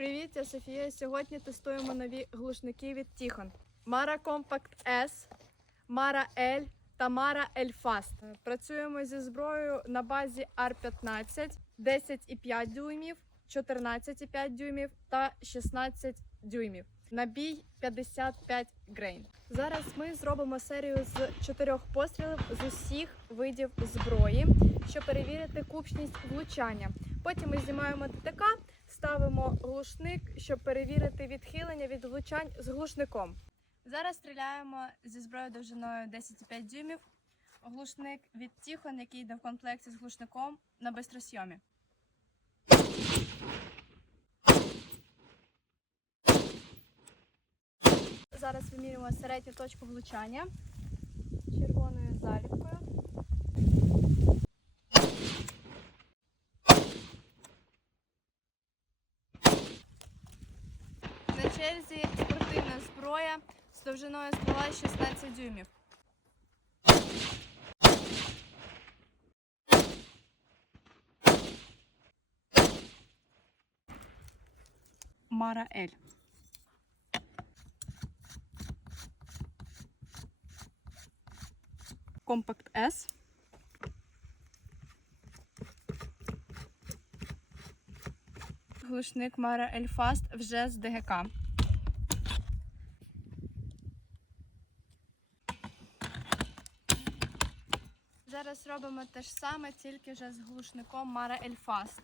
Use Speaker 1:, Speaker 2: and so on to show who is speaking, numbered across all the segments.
Speaker 1: Привіт, я Софія. Сьогодні тестуємо нові глушники від Тіхон. Mara Compact S, Mara L та Mara L Fast. Працюємо зі зброєю на базі R15, 10,5 дюймів, 14,5 дюймів та 16 дюймів. Набій 55 грейн. Зараз ми зробимо серію з чотирьох пострілів з усіх видів зброї, щоб перевірити купчність влучання. Потім ми знімаємо ТТК, ставимо глушник, щоб перевірити відхилення від влучань з глушником. Зараз стріляємо зі зброєю довжиною 10,5 дюймів. Глушник від Тіхон, який йде в комплекті з глушником на бистросйомі. Зараз вимірюємо середню точку влучання червоною заліпкою. На спортивна зброя з довжиною ствола 16 дюймів. Мара Ель. Компакт С. Глушник Мара Ельфаст вже з ДГК. Зараз робимо те ж саме, тільки вже з глушником Мара Ельфаст.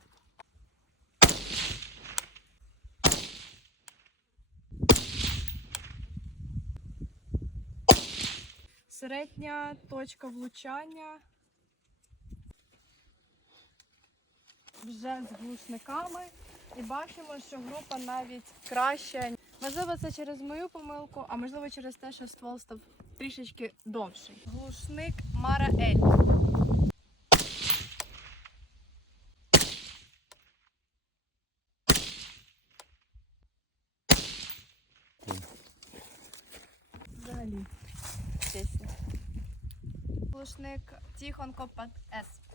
Speaker 1: Середня точка влучання вже з глушниками. І бачимо, що група навіть краща. Можливо, це через мою помилку, а можливо через те, що ствол став трішечки довший. Глушник Мара Ель. Взагалі. Глушник Тихон Компакт С.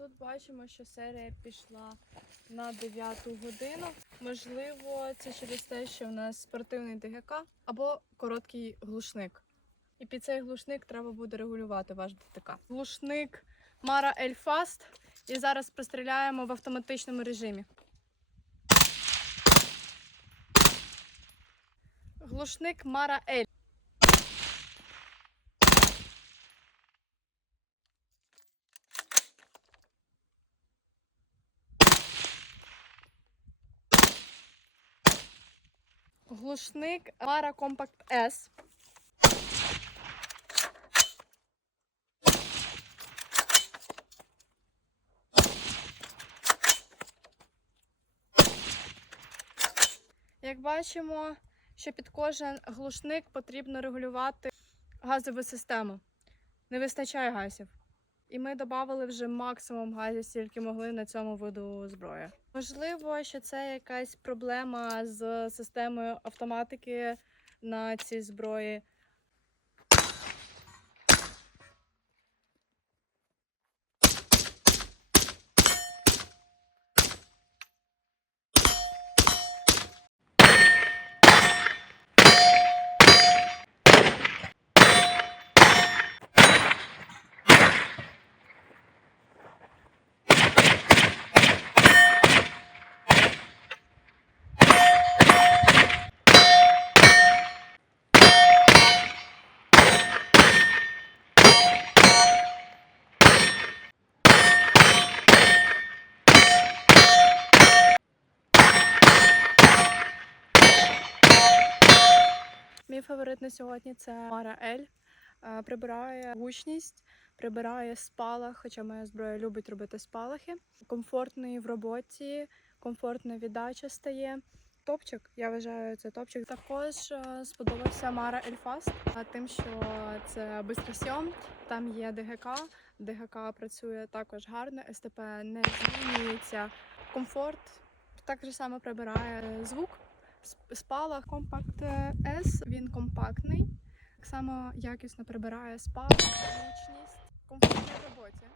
Speaker 1: Тут бачимо, що серія пішла на 9 годину. Можливо, це через те, що в нас спортивний ДГК або короткий глушник. І під цей глушник треба буде регулювати ваш ДТК. Глушник L Fast. І зараз простріляємо в автоматичному режимі. Глушник Mara L. Глушник Mara Compact S. Як бачимо, що під кожен глушник потрібно регулювати газову систему. Не вистачає газів. І ми додали вже максимум газів, стільки могли на цьому виду зброї. Можливо, що це якась проблема з системою автоматики на цій зброї. Мій фаворит на сьогодні це Мара Ель. Прибирає гучність, прибирає спалах, хоча моя зброя любить робити спалахи. Комфортний в роботі, комфортна віддача стає. Топчик, я вважаю, це топчик. Також е, сподобався Мара Ельфаст, тим, що це бистросйом, там є ДГК. ДГК працює також гарно, СТП не змінюється. Комфорт так же само прибирає звук. Сп- Спалах Компакт S, він компактний, Так само якісно прибирає спалах, зручність, комфортність в роботі.